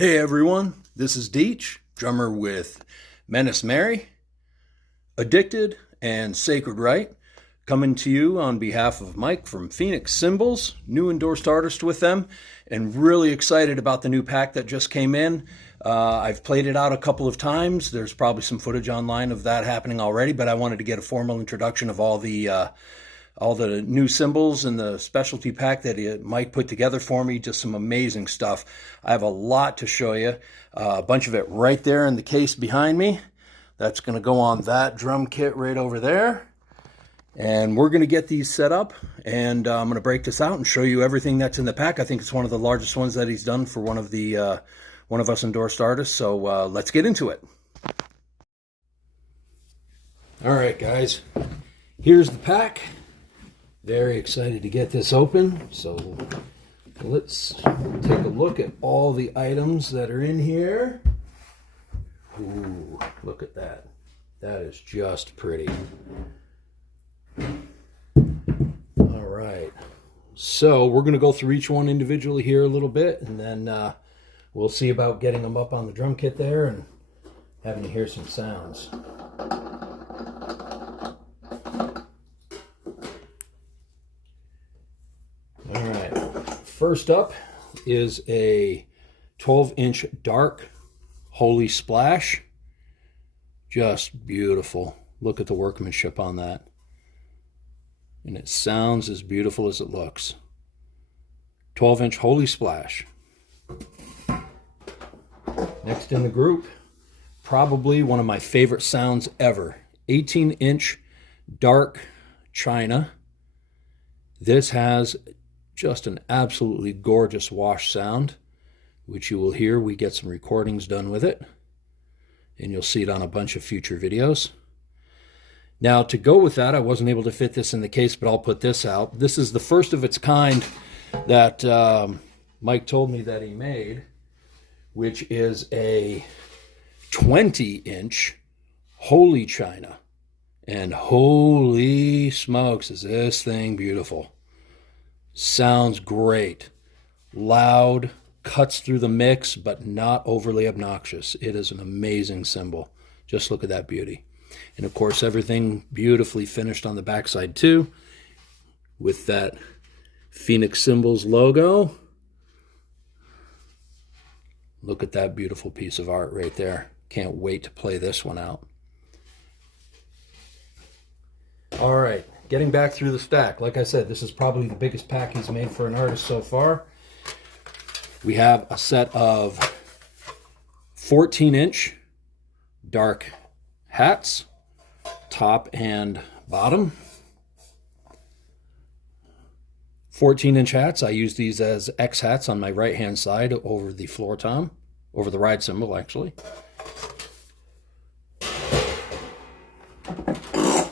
Hey everyone, this is Deech, drummer with Menace Mary, Addicted, and Sacred Right, coming to you on behalf of Mike from Phoenix Cymbals, new endorsed artist with them, and really excited about the new pack that just came in. I've played it out a couple of times. There's probably some footage online of that happening already, but I wanted to get a formal introduction of all the new cymbals and the specialty pack that Mike put together for me. Just some amazing stuff. I have a lot to show you. A bunch of it right there in the case behind me. That's going to go on that drum kit right over there. And we're going to get these set up, and I'm going to break this out and show you everything that's in the pack. I think it's one of the largest ones that he's done for one of us endorsed artists. So let's get into it. All right, guys. Here's the pack. Very excited to get this open, so let's take a look at all the items that are in here. Ooh, look at that. That is just pretty. All right, so we're going to go through each one individually here a little bit, and then we'll see about getting them up on the drum kit there and having you hear some sounds. First up is a 12-inch dark Holy Splash. Just beautiful. Look at the workmanship on that. And it sounds as beautiful as it looks. 12-inch Holy Splash. Next in the group, probably one of my favorite sounds ever. 18-inch dark China. This has just an absolutely gorgeous wash sound, which you will hear. We get some recordings done with it, and you'll see it on a bunch of future videos. Now, to go with that, I wasn't able to fit this in the case, but I'll put this out. This is the first of its kind that Mike told me that he made, which is a 20-inch Holy China. And holy smokes, is this thing beautiful. Sounds great. Loud, cuts through the mix, but not overly obnoxious. It is an amazing cymbal. Just look at that beauty. And of course, everything beautifully finished on the backside too, with that Phoenix Cymbals logo. Look at that beautiful piece of art right there. Can't wait to play this one out. All right. Getting back through the stack, like I said, this is probably the biggest pack he's made for an artist so far. We have a set of 14-inch dark hats, top and bottom. 14-inch hats, I use these as X hats on my right-hand side over the floor tom, over the ride cymbal, actually.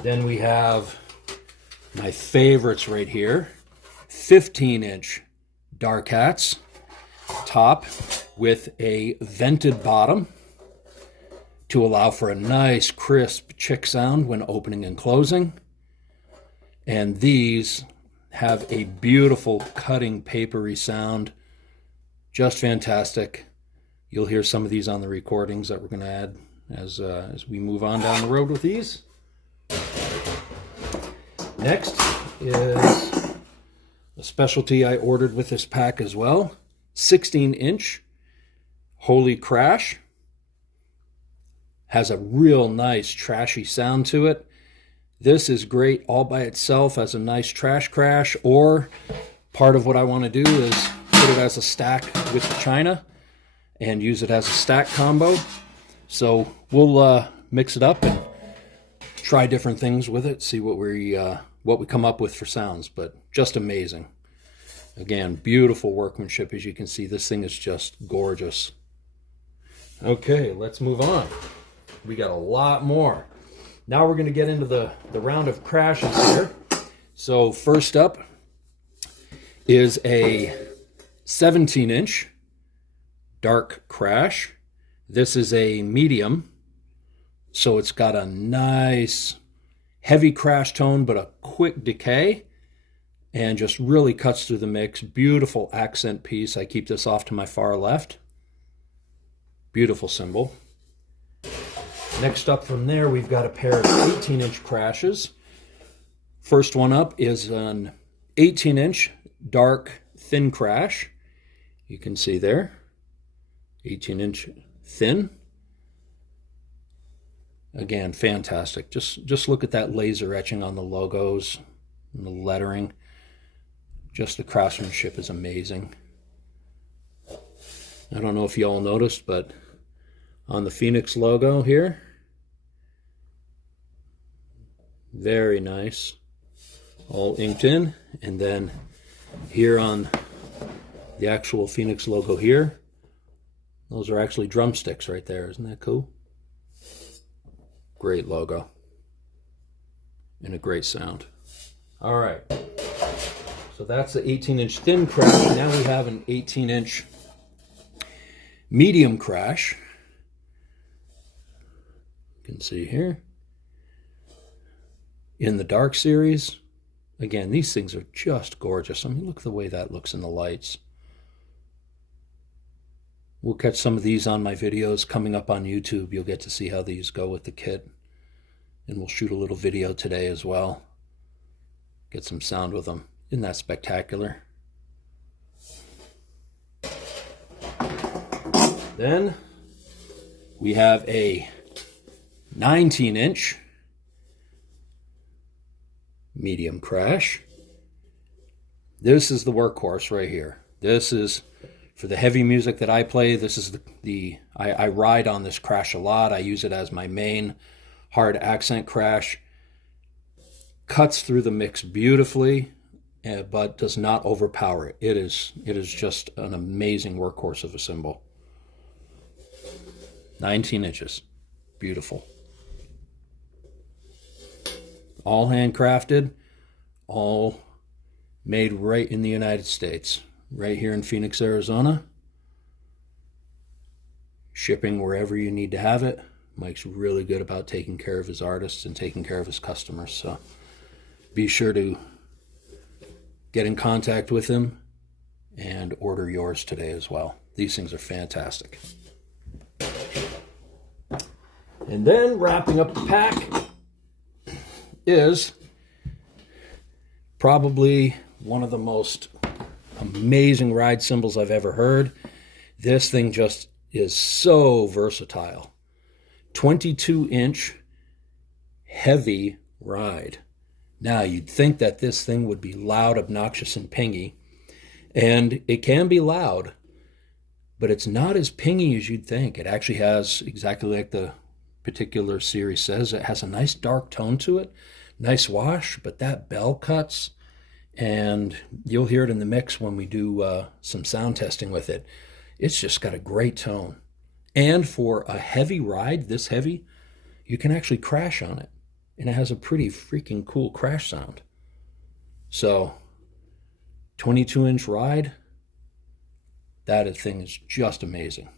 Then we have my favorites right here, 15-inch dark hats, top with a vented bottom to allow for a nice crisp chick sound when opening and closing. And these have a beautiful cutting papery sound, just fantastic. You'll hear some of these on the recordings that we're going to add as we move on down the road with these. Next is a specialty I ordered with this pack as well. 16-inch Holy Crash. Has a real nice trashy sound to it. This is great all by itself as a nice trash crash, or part of what I want to do is put it as a stack with the China and use it as a stack combo. So we'll mix it up and try different things with it, see what we come up with for sounds, but just amazing. Again, beautiful workmanship. As you can see, this thing is just gorgeous. Okay, let's move on. We got a lot more. Now we're going to get into the round of crashes here. So first up is a 17-inch dark crash. This is a medium, so it's got a nice heavy crash tone, but a quick decay, and just really cuts through the mix. Beautiful accent piece. I keep this off to my far left. Beautiful cymbal. Next up from there, we've got a pair of 18-inch crashes. First one up is an 18-inch dark thin crash. You can see there, 18-inch thin. Again, fantastic. Just look at that laser etching on the logos and the lettering. Just the craftsmanship is amazing. I don't know if you all noticed, but on the Phoenix logo here, very nice, all inked in. And then here on the actual Phoenix logo here, those are actually drumsticks right there. Isn't that cool? Great logo and a great sound. All right, so that's the 18-inch thin crash. Now we have an 18-inch medium crash. You can see here in the dark series. Again, these things are just gorgeous. I mean, look at the way that looks in the lights. We'll catch some of these on my videos coming up on YouTube. You'll get to see how these go with the kit. And we'll shoot a little video today as well. Get some sound with them. Isn't that spectacular? Then we have a 19-inch medium crash. This is the workhorse right here. This is for the heavy music that I play. This is I ride on this crash a lot. I use it as my main hard accent crash. Cuts through the mix beautifully, but does not overpower it. It is just an amazing workhorse of a cymbal. 19 inches. Beautiful. All handcrafted, all made right in the United States, right here in Phoenix, Arizona. Shipping wherever you need to have it. Mike's really good about taking care of his artists and taking care of his customers, so be sure to get in contact with him and order yours today as well. These things are fantastic. And then wrapping up the pack is probably one of the most amazing ride cymbals I've ever heard. This thing just is so versatile. 22-inch heavy ride. Now, you'd think that this thing would be loud, obnoxious, and pingy. And it can be loud, but it's not as pingy as you'd think. It actually has, exactly like the particular series says, it has a nice dark tone to it. Nice wash, but that bell cuts, and you'll hear it in the mix when we do some sound testing with it. It's just got a great tone. And for a heavy ride, this heavy, you can actually crash on it. And it has a pretty freaking cool crash sound. So, 22-inch ride, that thing is just amazing.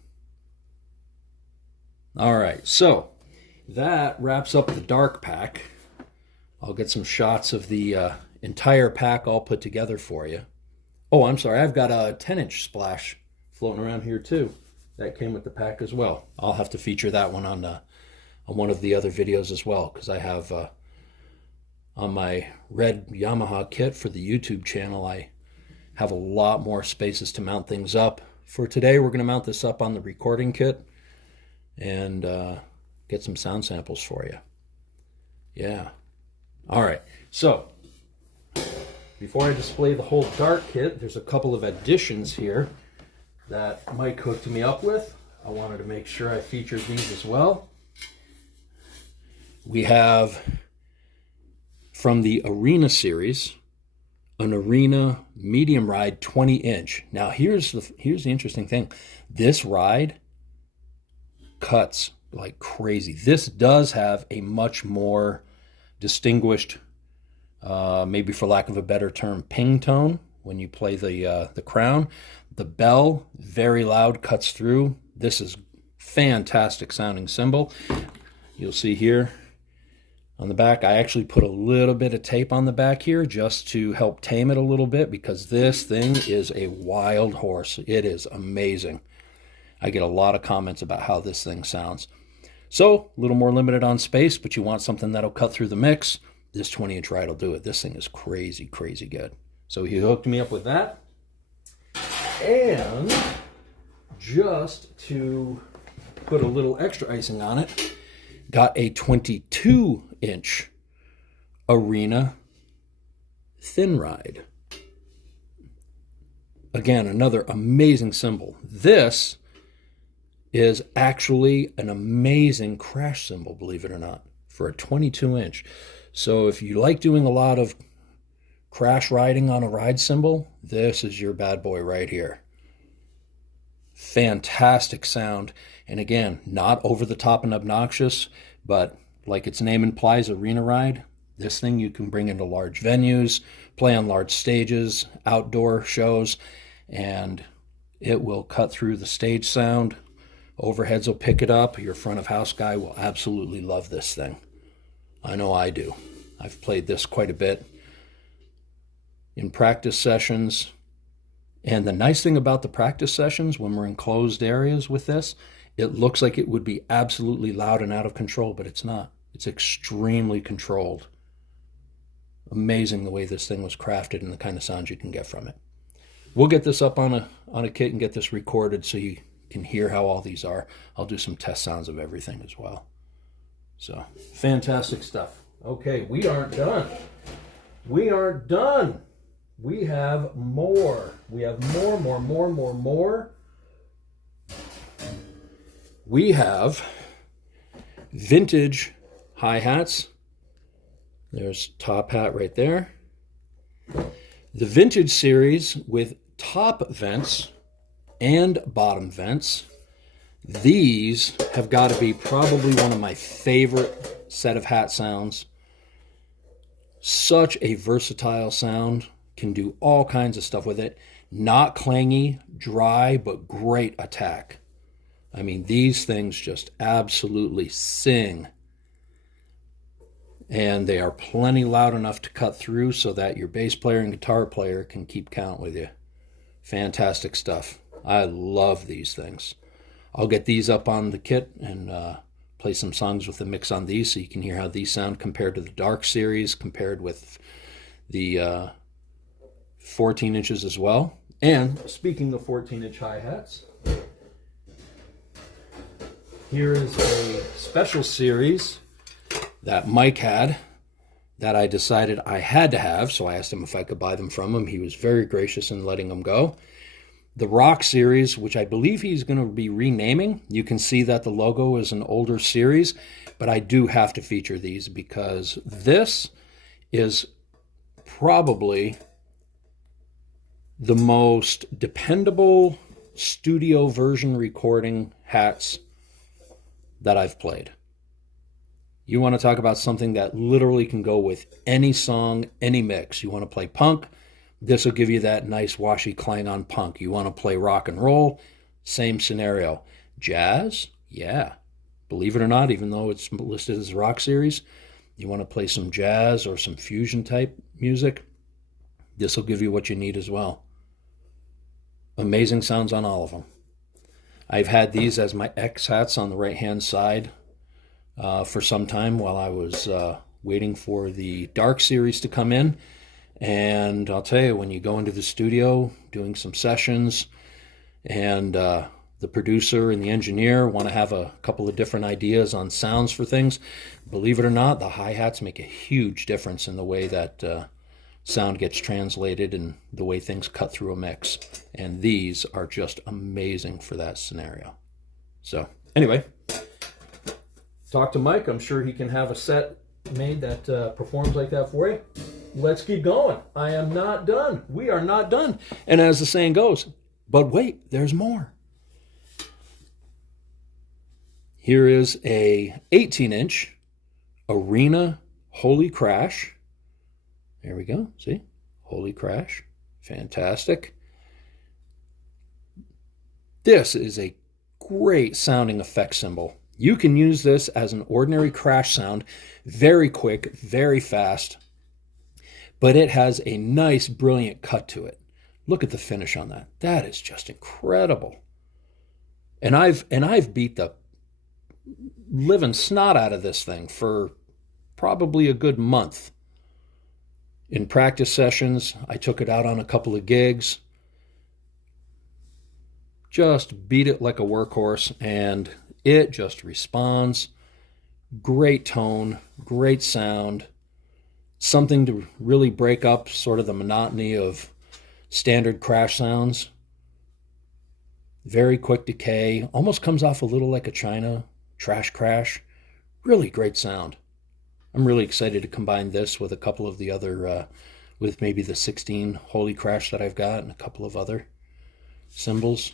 All right, so that wraps up the dark pack. I'll get some shots of the entire pack all put together for you. Oh, I'm sorry, I've got a 10-inch splash floating around here too. That came with the pack as well. I'll have to feature that one on one of the other videos as well, because I have on my red Yamaha kit for the YouTube channel, I have a lot more spaces to mount things up. For today, we're going to mount this up on the recording kit and get some sound samples for you. Yeah. All right, so before I display the whole dark kit, there's a couple of additions here that Mike hooked me up with. I wanted to make sure I featured these as well. We have, from the Arena series, an Arena medium ride 20-inch. Now here's the interesting thing. This ride cuts like crazy. This does have a much more distinguished, maybe for lack of a better term, ping tone when you play the crown. The bell, very loud, cuts through. This is fantastic sounding cymbal. You'll see here on the back, I actually put a little bit of tape on the back here just to help tame it a little bit, because this thing is a wild horse. It is amazing. I get a lot of comments about how this thing sounds. So, a little more limited on space, but you want something that'll cut through the mix. This 20-inch ride will do it. This thing is crazy, crazy good. So he hooked me up with that. And just to put a little extra icing on it, got a 22-inch Arena thin ride. Again, another amazing cymbal. This is actually an amazing crash cymbal, believe it or not, for a 22-inch. So if you like doing a lot of crash riding on a ride cymbal, this is your bad boy right here. Fantastic sound. And again, not over the top and obnoxious, but like its name implies, arena ride. This thing you can bring into large venues, play on large stages, outdoor shows, and it will cut through the stage sound. Overheads will pick it up. Your front of house guy will absolutely love this thing. I know I do. I've played this quite a bit in practice sessions. And the nice thing about the practice sessions, when we're in closed areas with this, it looks like it would be absolutely loud and out of control, but it's not. It's extremely controlled. Amazing the way this thing was crafted and the kind of sounds you can get from it. We'll get this up on a kit and get this recorded so you can hear how all these are. I'll do some test sounds of everything as well. So, fantastic stuff. Okay, we aren't done. We aren't done. We have more. We have more. We have vintage hi-hats. There's top hat right there. The vintage series with top vents and bottom vents. These have got to be probably one of my favorite set of hat sounds. Such a versatile sound. Can do all kinds of stuff with it. Not clangy, dry, but great attack. I mean, these things just absolutely sing. And they are plenty loud enough to cut through so that your bass player and guitar player can keep count with you. Fantastic stuff. I love these things. I'll get these up on the kit and play some songs with the mix on these so you can hear how these sound compared to the Dark series, compared with the 14 inches as well. And speaking of 14-inch hi-hats, here is a special series that Mike had that I decided I had to have, so I asked him if I could buy them from him. He was very gracious in letting them go. The Rock series, which I believe he's going to be renaming. You can see that the logo is an older series, but I do have to feature these because this is probably the most dependable studio version recording hats that I've played. You want to talk about something that literally can go with any song, any mix. You want to play punk, this will give you that nice washy clang on punk. You want to play rock and roll, same scenario. Jazz, yeah. Believe it or not, even though it's listed as a rock series, you want to play some jazz or some fusion type music, this will give you what you need as well. Amazing sounds on all of them. I've had these as my X hats on the right-hand side for some time while I was waiting for the Dark series to come in. And I'll tell you, when you go into the studio doing some sessions and the producer and the engineer want to have a couple of different ideas on sounds for things, believe it or not, the hi-hats make a huge difference in the way that sound gets translated and the way things cut through a mix. And these are just amazing for that scenario. So anyway, talk to Mike. I'm sure he can have a set made that performs like that for you. Let's keep going. I am not done. We are not done. And as the saying goes, but wait, there's more. Here is a 18-inch Arena Holy Crash. There we go. See? Holy Crash. Fantastic. This is a great sounding effect cymbal. You can use this as an ordinary crash sound, very quick, very fast, but it has a nice, brilliant cut to it. Look at the finish on that. That is just incredible. And I've beat the living snot out of this thing for probably a good month. In practice sessions, I took it out on a couple of gigs. Just beat it like a workhorse, and it just responds. Great tone, great sound. Something to really break up sort of the monotony of standard crash sounds. Very quick decay. Almost comes off a little like a China trash crash. Really great sound. I'm really excited to combine this with a couple of the other, with maybe the 16 Holy Crash that I've got and a couple of other cymbals.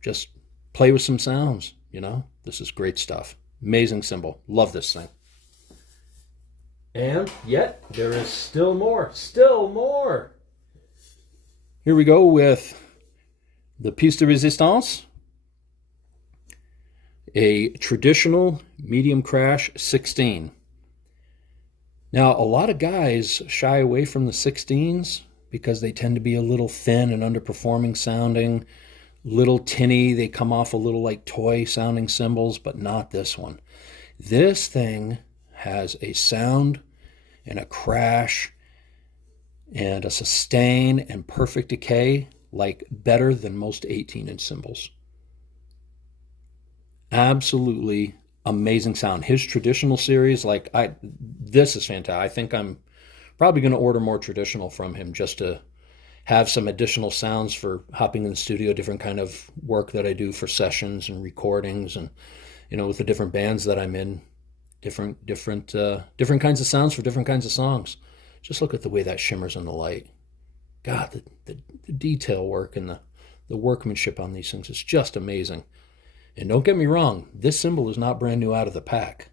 Just play with some sounds, you know? This is great stuff. Amazing cymbal. Love this thing. And yet, there is still more. Still more! Here we go with the piece de resistance. A traditional medium crash 16. Now, a lot of guys shy away from the 16s because they tend to be a little thin and underperforming sounding, little tinny. They come off a little like toy sounding cymbals, but not this one. This thing has a sound and a crash and a sustain and perfect decay like better than most 18-inch cymbals. Absolutely amazing sound. His traditional series, this is fantastic. I think I'm probably going to order more traditional from him just to have some additional sounds for hopping in the studio, different kind of work that I do for sessions and recordings, and with the different bands that I'm in, different kinds of sounds for different kinds of songs. Just look at the way that shimmers in the light. God, the detail work and the workmanship on these things is just amazing. And don't get me wrong, this cymbal is not brand new out of the pack.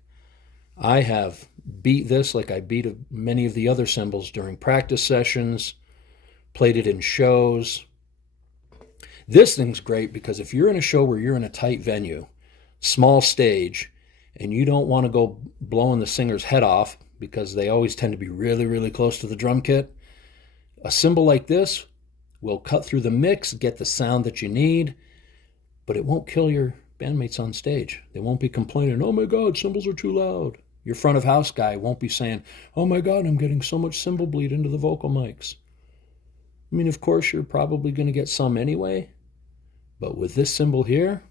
I have beat this like I beat many of the other cymbals during practice sessions, played it in shows. This thing's great because if you're in a show where you're in a tight venue, small stage, and you don't want to go blowing the singer's head off because they always tend to be really, really close to the drum kit, a cymbal like this will cut through the mix, get the sound that you need, but it won't kill your bandmates on stage. They won't be complaining, "Oh my God, cymbals are too loud." Your front of house guy won't be saying, "Oh my God, I'm getting so much cymbal bleed into the vocal mics." I mean, of course, you're probably going to get some anyway, but with this cymbal here,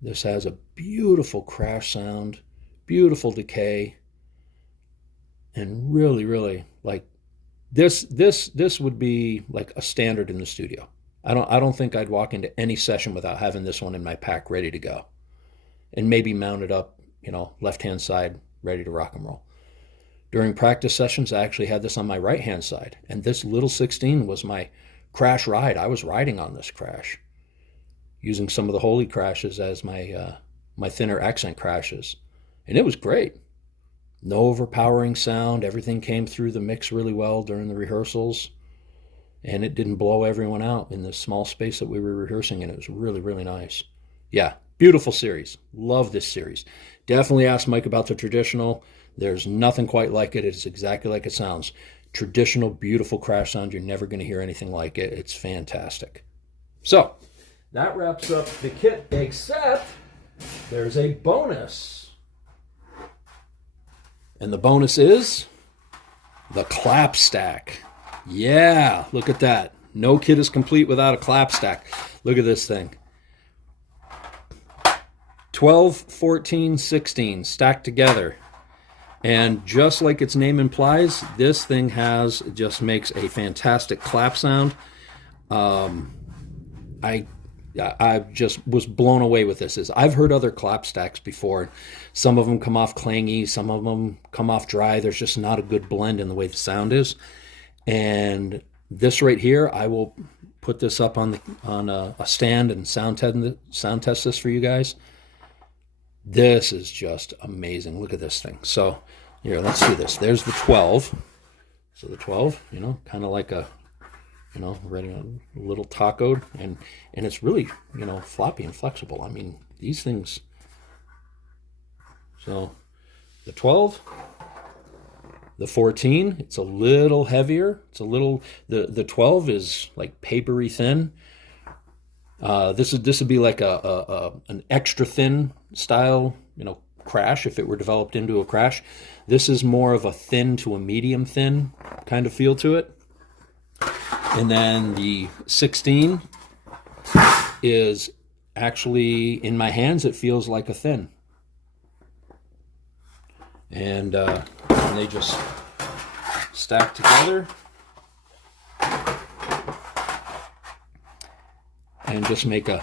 this has a beautiful crash sound, beautiful decay, and really, really, like, this would be like a standard in the studio. I don't think I'd walk into any session without having this one in my pack ready to go, and maybe mounted up, left-hand side, ready to rock and roll. During practice sessions, I actually had this on my right-hand side, and this little 16 was my crash ride. I was riding on this crash, using some of the Holy crashes as my my thinner accent crashes, and it was great. No overpowering sound. Everything came through the mix really well during the rehearsals, and it didn't blow everyone out in the small space that we were rehearsing in. It was really, really nice. Yeah, beautiful series. Love this series. Definitely ask Mike about the traditional. There's nothing quite like it. It's exactly like it sounds. Traditional, beautiful crash sound. You're never going to hear anything like it. It's fantastic. So, that wraps up the kit, except there's a bonus. And the bonus is the clap stack. Yeah, look at that. No kit is complete without a clap stack. Look at this thing. 12, 14, 16 stacked together. And just like its name implies, this thing just makes a fantastic clap sound. I just was blown away with this. I've heard other clap stacks before. Some of them come off clangy, some of them come off dry. There's just not a good blend in the way the sound is. And this right here, I will put this up on a stand and sound test this for you guys. This is just amazing. Look at this thing. So here, let's do this. There's the 12. So the 12, kind of like a, ready a little taco, and it's really, floppy and flexible. I mean, these things. So the 12, the 14, it's a little heavier. It's a little, the 12 is like papery thin. This would be like an extra thin style, crash if it were developed into a crash. This is more of a thin to a medium thin kind of feel to it. And then the 16 is actually, in my hands, it feels like a thin. And they just stack together and just make an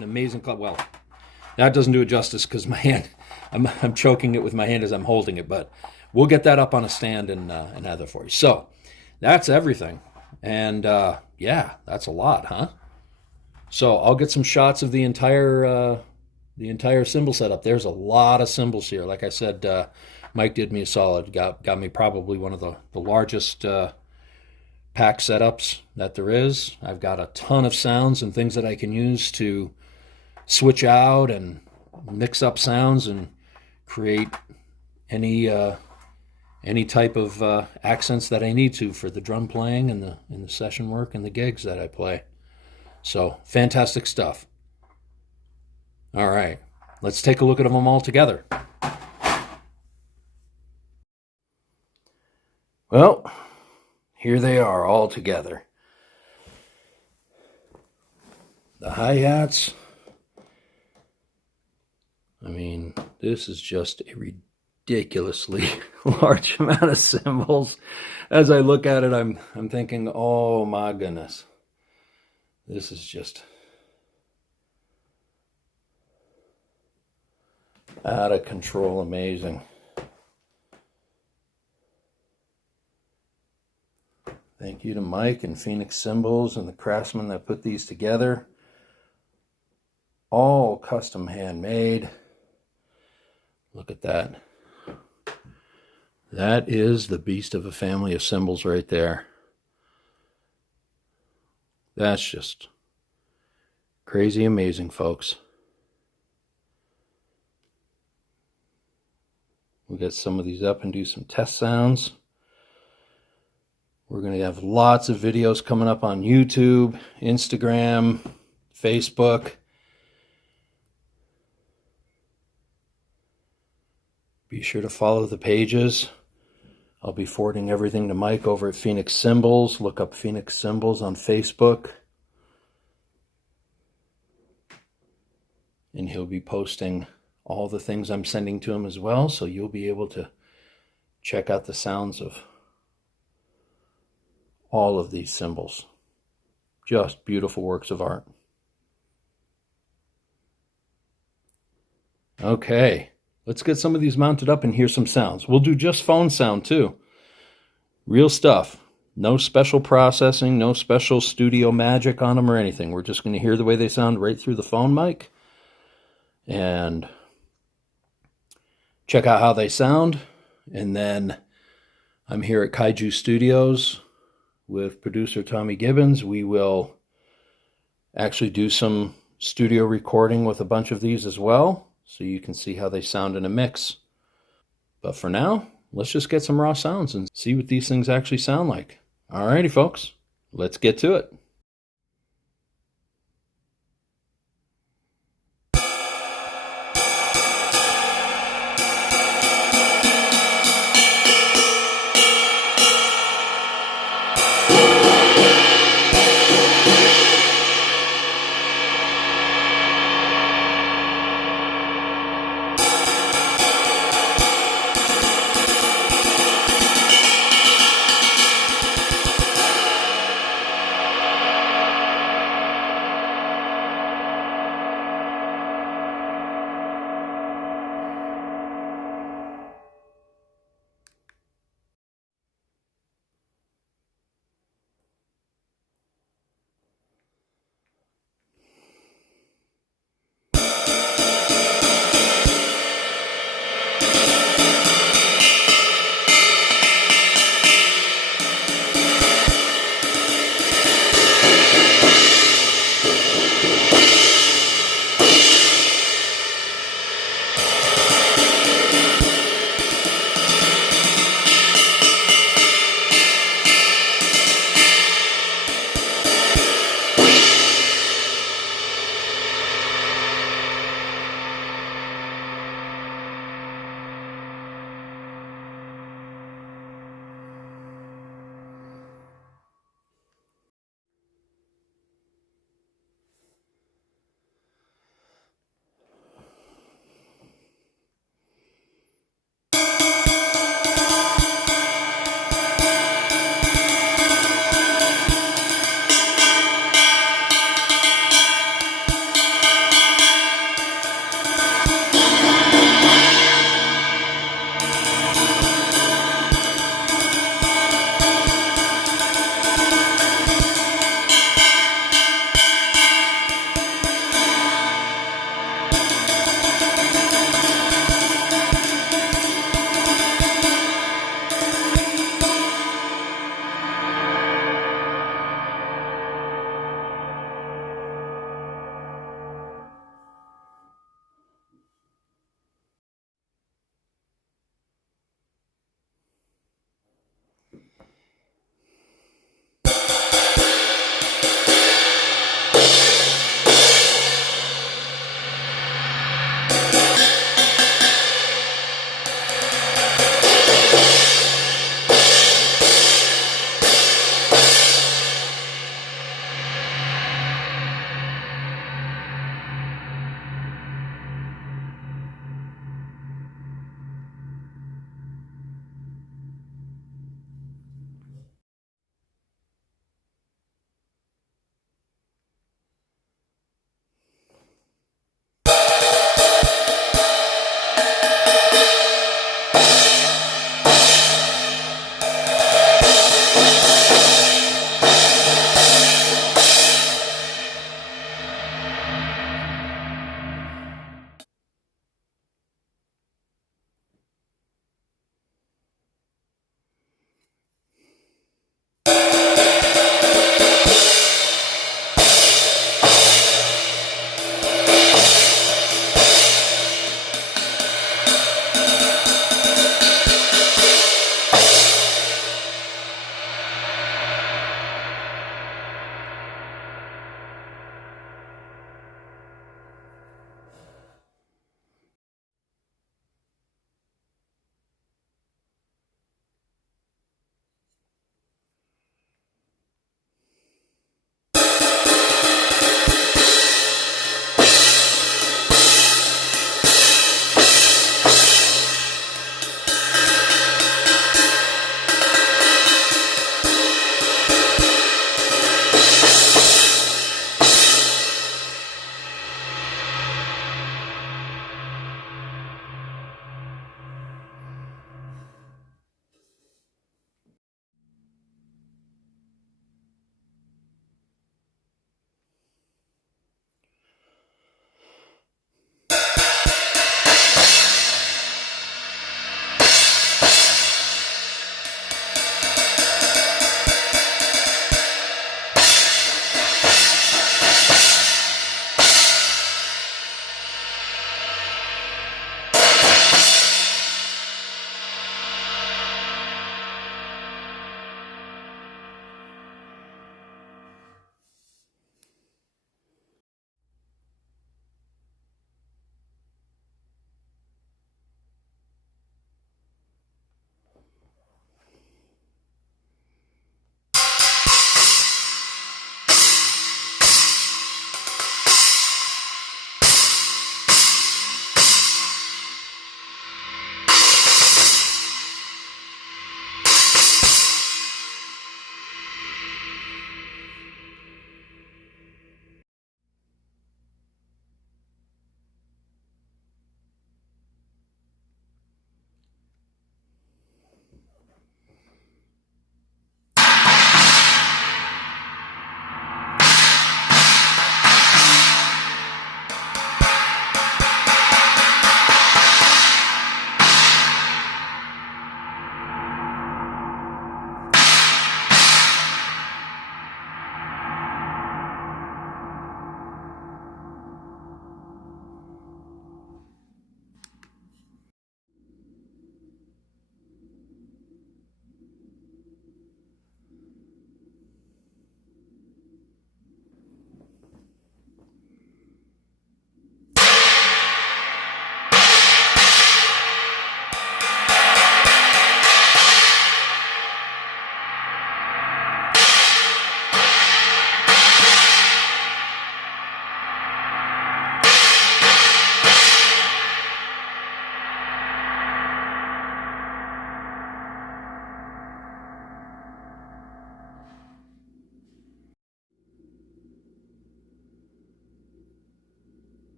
amazing club. Well, that doesn't do it justice because my hand, I'm choking it with my hand as I'm holding it, but we'll get that up on a stand and have that for you. So that's everything. And yeah, that's a lot, huh? So I'll get some shots of the entire cymbal setup. There's a lot of cymbals here. Like I said, Mike did me a solid. Got me probably one of the largest pack setups that there is. I've got a ton of sounds and things that I can use to switch out and mix up sounds and create any type of accents that I need to for the drum playing and the session work and the gigs that I play. So fantastic stuff. All right, let's take a look at them all together. Well, here they are all together. The hi-hats. I mean, this is just a ridiculously large amount of cymbals. As I look at it, I'm thinking, oh my goodness. This is just out of control, amazing. Thank you to Mike and Phoenix Cymbals and the craftsmen that put these together. All custom handmade. Look at that. That is the beast of a family of cymbals right there. That's just crazy amazing, folks. We'll get some of these up and do some test sounds. We're going to have lots of videos coming up on YouTube, Instagram, Facebook. Be sure to follow the pages. I'll be forwarding everything to Mike over at Phoenix Cymbals. Look up Phoenix Cymbals on Facebook. And he'll be posting all the things I'm sending to him as well, so you'll be able to check out the sounds of all of these cymbals. Just beautiful works of art. Okay, let's get some of these mounted up and hear some sounds. We'll do just phone sound too. Real stuff. No special processing, no special studio magic on them or anything. We're just going to hear the way they sound right through the phone mic and check out how they sound. And then I'm here at Kaiju Studios with producer Tommy Gibbons. We will actually do some studio recording with a bunch of these as well, so you can see how they sound in a mix. But for now, let's just get some raw sounds and see what these things actually sound like. Alrighty, folks, let's get to it.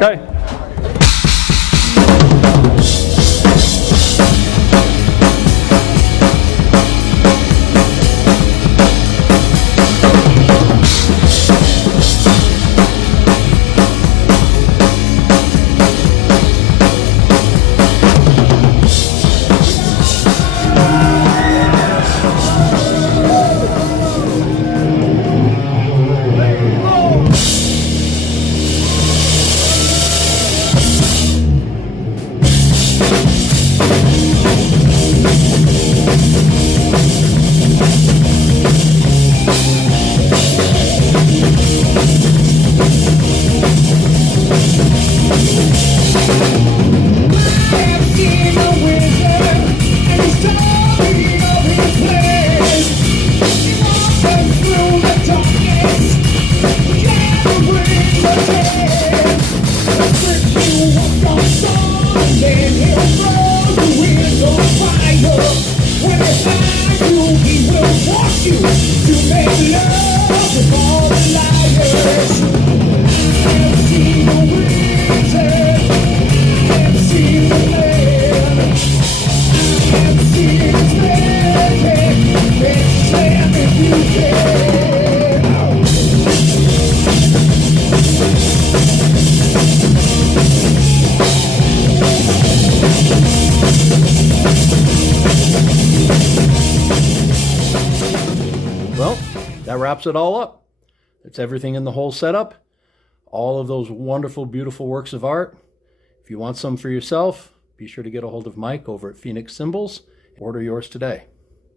Okay. Well, that wraps it all up. That's everything in the whole setup. All of those wonderful, beautiful works of art. If you want some for yourself, be sure to get a hold of Mike over at Phoenix Cymbals. Order yours today.